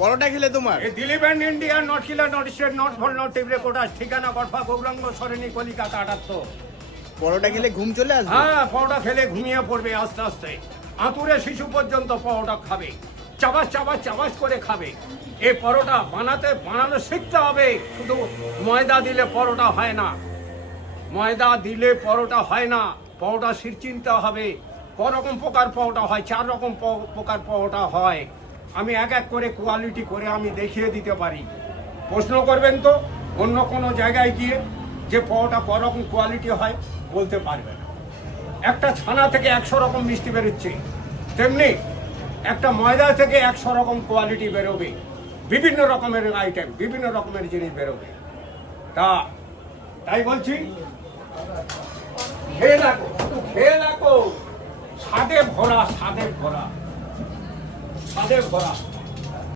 পরোটা খেলে তোমার এই Dilip and India, not killer, not state, not ভল, নট টিপ রেকর্ডার, ঠিকানা গড়ফা, গৌরাঙ্গ সরণি, কলিকাতা 78। পরোটা খেলে ঘুম চলে আসবে? হ্যাঁ, পরোটা খেলে ঘুমিয়ে পড়বে আস্তে আস্তে। আঁতুড়ে শিশু পর্যন্ত পরোটা খাবে, চাবাস চাবাস চাবাস করে খাবে। এই পরোটা বানানো শিখতে হবে। শুধু ময়দা দিলে পরোটা হয় না, ময়দা দিলে পরোটা হয় না। পরোটা চিনতে হবে করকম প্রকার পরোটা হয়, 4 রকম প্রকার পরোটা হয়। আমি এক এক করে কোয়ালিটি করে আমি দেখিয়ে দিতে পারি। প্রশ্ন করবেন তো অন্য কোনো জায়গায় গিয়ে যে পরোটা করকম কোয়ালিটি হয় বলতে পারবে না। একটা ছানা থেকে 100 রকম মিষ্টি বেরোচ্ছে, তেমনি একটা ময়দা থেকে 100 রকম কোয়ালিটি বেরোবে। বিভিন্ন রকমের আইটেম, বিভিন্ন রকমের জিনিস বেরোবে। তাই বলছি, খেয়ে দেখো, খেয়ে দেখো। স্বাদে ভরা, স্বাদে ভরা, স্বাদে ভরা।